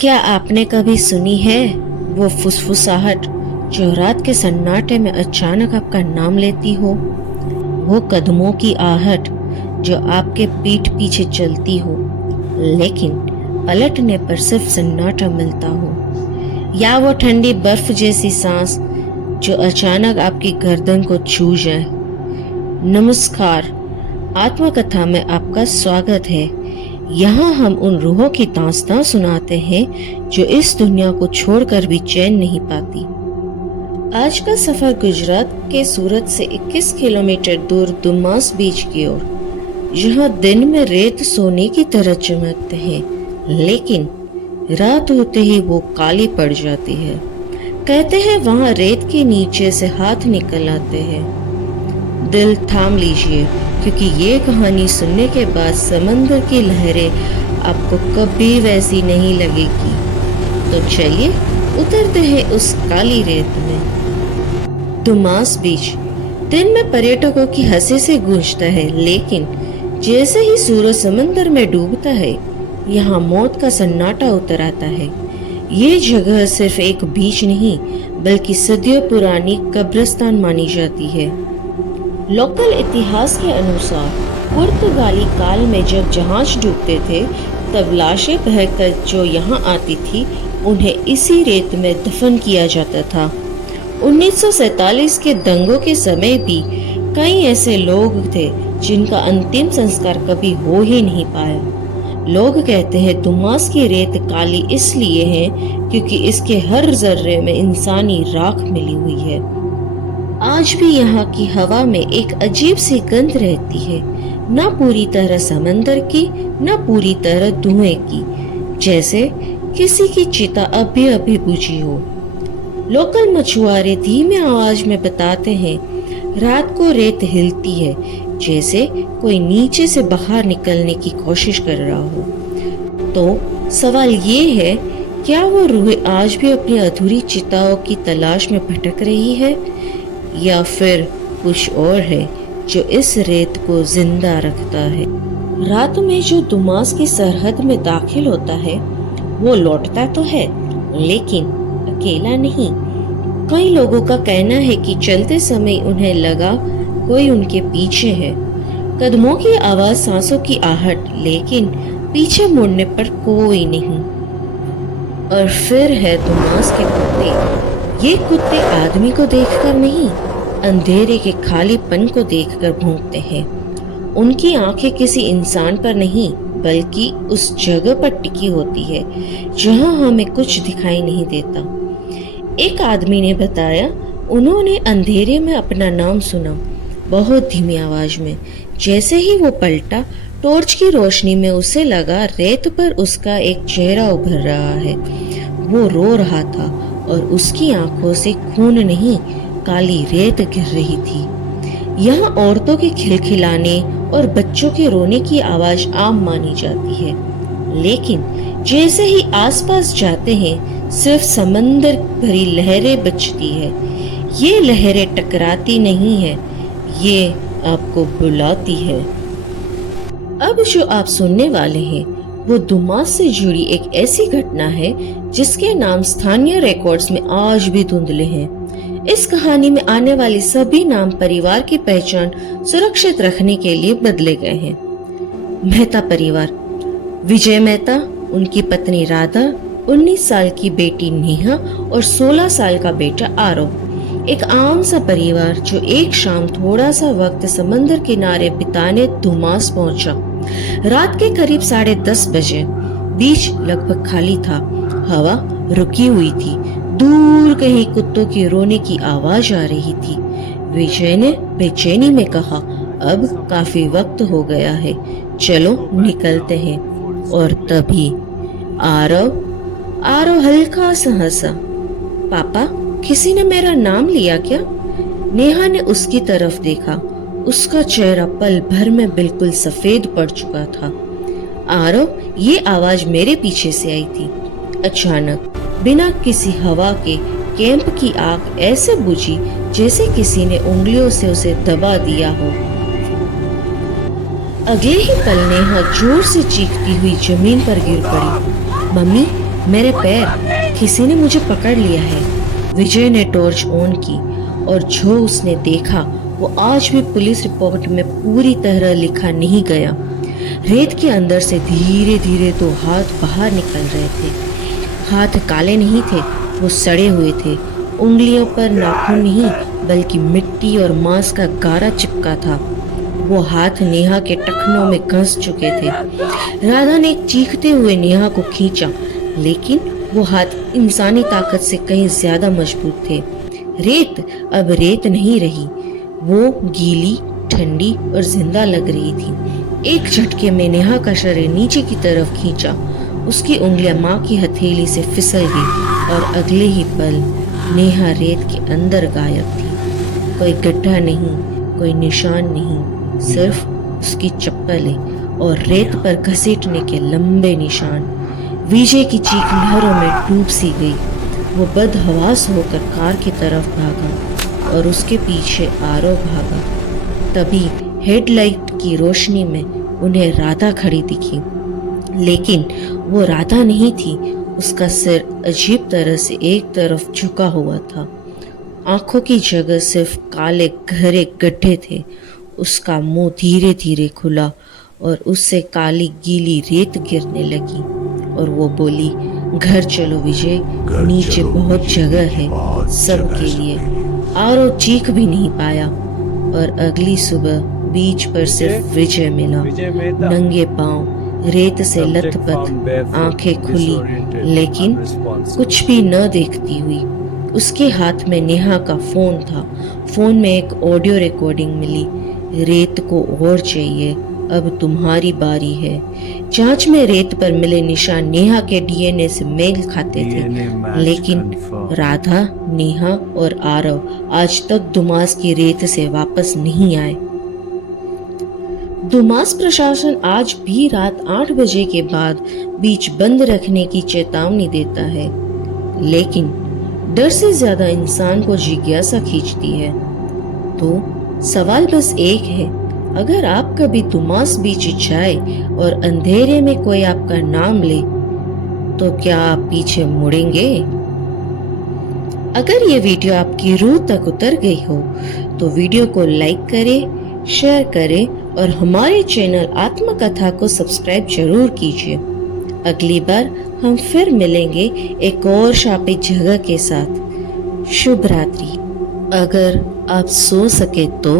क्या आपने कभी सुनी है वो फुसफुसाहट जो रात के सन्नाटे में अचानक आपका नाम लेती हो? वो कदमों की आहट जो आपके पीठ पीछे चलती हो, लेकिन पलटने पर सिर्फ सन्नाटा मिलता हो? या वो ठंडी बर्फ जैसी सांस जो अचानक आपकी गर्दन को छू जाए? नमस्कार, आत्मकथा में आपका स्वागत है। यहाँ हम उन रूहों की दास्तां सुनाते हैं जो इस दुनिया को छोड़कर भी चैन नहीं पाती। आज का सफर गुजरात के सूरत से 21 किलोमीटर दूर दुमास बीच की ओर, जहाँ दिन में रेत सोने की तरह चमकते हैं, लेकिन रात होते ही वो काली पड़ जाती है। कहते हैं वहाँ रेत के नीचे से हाथ निकल आते हैं। दिल थाम लीजिए, क्योंकि ये कहानी सुनने के बाद समंदर की लहरें आपको कभी वैसी नहीं लगेगी। तो चलिए उतरते हैं उस काली रेत में। दुमास बीच दिन में पर्यटकों की हंसी से गूंजता है, लेकिन जैसे ही सूरज समंदर में डूबता है, यहाँ मौत का सन्नाटा उतर आता है। ये जगह सिर्फ एक बीच नहीं, बल्कि सदियों पुरानी कब्रिस्तान मानी जाती है। लोकल इतिहास के अनुसार पुर्तगाली काल में जब जहाज डूबते थे, तब लाशें बहकर जो यहाँ आती थी, उन्हें इसी रेत में दफन किया जाता था। 1947 के दंगों के समय भी कई ऐसे लोग थे जिनका अंतिम संस्कार कभी हो ही नहीं पाया। लोग कहते हैं दुमास की रेत काली इसलिए है क्योंकि इसके हर जर्रे में इंसानी राख मिली हुई है। आज भी यहाँ की हवा में एक अजीब सी गंध रहती है, ना पूरी तरह समंदर की, ना पूरी तरह धुएं की, जैसे किसी की चिता अभी अभी बुझी हो। लोकल मछुआरे धीमे आवाज में बताते हैं, रात को रेत हिलती है, जैसे कोई नीचे से बाहर निकलने की कोशिश कर रहा हो। तो सवाल ये है, क्या वो रूहें आज भी अपनी अधूरी चिताओं की तलाश में भटक रही है, या फिर कुछ और है जो इस रेत को जिंदा रखता है? रात में जो दुमास की सरहद में दाखिल होता है, वो लौटता तो है, लेकिन अकेला नहीं। कई लोगों का कहना है कि चलते समय उन्हें लगा कोई उनके पीछे है। कदमों की आवाज, सांसों की आहट, लेकिन पीछे मुड़ने पर कोई नहीं। और फिर है दुमास के कुत्ते। ये कुत्ते आदमी को देखकर नहीं, अंधेरे के खालीपन को देखकर भौंकते हैं। उनकी आंखें किसी इंसान पर नहीं, बल्कि उस जगह पर टिकी होती है जहां हमें कुछ दिखाई नहीं देता। एक आदमी ने बताया, उन्होंने अंधेरे में अपना नाम सुना, बहुत धीमी आवाज में। जैसे ही वो पलटा, टॉर्च की रोशनी में उसे लगा रेत पर उसका एक चेहरा उभर रहा है। वो रो रहा था और उसकी आंखों से खून नहीं, काली रेत गिर रही थी। यहाँ औरतों के खिलखिलाने और बच्चों के रोने की आवाज आम मानी जाती है, लेकिन जैसे ही आसपास जाते हैं, सिर्फ समंदर भरी लहरें बजती है। ये लहरें टकराती नहीं है, ये आपको बुलाती है। अब जो आप सुनने वाले हैं, वो दुमास से जुड़ी एक ऐसी घटना है जिसके नाम स्थानीय रिकॉर्ड्स में आज भी धुंधले हैं। इस कहानी में आने वाले सभी नाम परिवार की पहचान सुरक्षित रखने के लिए बदले गए हैं। मेहता परिवार, विजय मेहता, उनकी पत्नी राधा, 19 साल की बेटी नेहा और 16 साल का बेटा आरव। एक आम सा परिवार जो एक शाम थोड़ा सा वक्त समंदर किनारे बिताने दुमास पहुंचा। रात के करीब 10:30 बजे। बीच लगभग खाली था, हवा रुकी हुई थी, दूर कहीं कुत्तों के रोने की आवाज आ रही थी। विजय ने बेचैनी में कहा, अब काफी वक्त हो गया है, चलो निकलते हैं। और तभी आरव हल्का सा हंसा। पापा, किसी ने मेरा नाम लिया क्या? नेहा ने उसकी तरफ देखा। उसका चेहरा पल भर में बिल्कुल सफेद पड़ चुका था। आरव, ये आवाज मेरे पीछे से आई थी। अचानक बिना किसी हवा के कैंप की आग ऐसे बुझी जैसे किसी ने उंगलियों से उसे दबा दिया हो। अगले ही पल नेहा जोर से चीखती हुई जमीन पर गिर पड़ी। मम्मी, मेरे पैर, किसी ने मुझे पकड़ लिया है। विजय ने टॉर्च ऑन की और जो उसने देखा वो आज भी पुलिस रिपोर्ट में पूरी तरह लिखा नहीं गया। रेत के अंदर से धीरे धीरे दो हाथ बाहर निकल रहे थे। हाथ काले नहीं थे, वो सड़े हुए थे। उंगलियों पर नाखून नहीं बल्कि मिट्टी और मांस का गारा चिपका था। वो हाथ नेहा के टखनों में घस चुके थे। राधा ने चीखते हुए नेहा को खींचा, लेकिन वो हाथ इंसानी ताकत से कहीं ज्यादा मजबूत थे। रेत अब रेत नहीं रही, वो गीली, ठंडी और जिंदा लग रही थी। एक झटके में नेहा का शरीर नीचे की तरफ खींचा। उसकी उंगलियां माँ की हथेली से फिसल गई और अगले ही पल नेहा रेत के अंदर गायब थी। कोई गड्ढा नहीं, कोई निशान नहीं, सिर्फ उसकी चप्पलें और रेत पर घसीटने के लंबे निशान। विजय की चीख लहरों में डूब सी गई। वो बदहवास होकर कार की तरफ भागा और उसके पीछे आरव भागा। तभी हेडलाइट की रोशनी में उन्हें राधा खड़ी दिखी, लेकिन वो राधा नहीं थी। उसका सिर अजीब तरह से एक तरफ झुका हुआ था। आंखों की जगह सिर्फ काले गहरे गड्ढे थे। उसका मुंह धीरे धीरे खुला और उससे काली गीली रेत गिरने लगी और वो बोली, घर चलो विजय, नीचे बहुत जगह है सबके लिए। आरो चीख भी नहीं पाया और अगली सुबह बीच पर सिर्फ विजय मिला, नंगे पांव, रेत से लथपथ, आंखें खुली लेकिन कुछ भी न देखती हुई। उसके हाथ में नेहा का फोन था। फोन में एक ऑडियो रिकॉर्डिंग मिली। रेत को और चाहिए, अब तुम्हारी बारी है। जांच में रेत पर मिले निशान नेहा के डीएनए से मेल खाते थे, लेकिन राधा, नेहा और आरव आज तक दुमास की रेत से वापस नहीं आए। दुमास प्रशासन आज भी रात 8 बजे के बाद बीच बंद रखने की चेतावनी देता है, लेकिन डर से ज्यादा इंसान को जिज्ञासा खींचती है। तो सवाल बस एक है, अगर आप कभी दुमास बीच जाए और अंधेरे में कोई आपका नाम ले, तो क्या आप पीछे मुड़ेंगे? अगर ये वीडियो आपकी रूह तक उतर गई हो तो वीडियो को लाइक करें, शेयर करें और हमारे चैनल आत्मकथा को सब्सक्राइब जरूर कीजिए। अगली बार हम फिर मिलेंगे एक और शापित जगह के साथ। शुभ रात्रि। अगर आप सो सके तो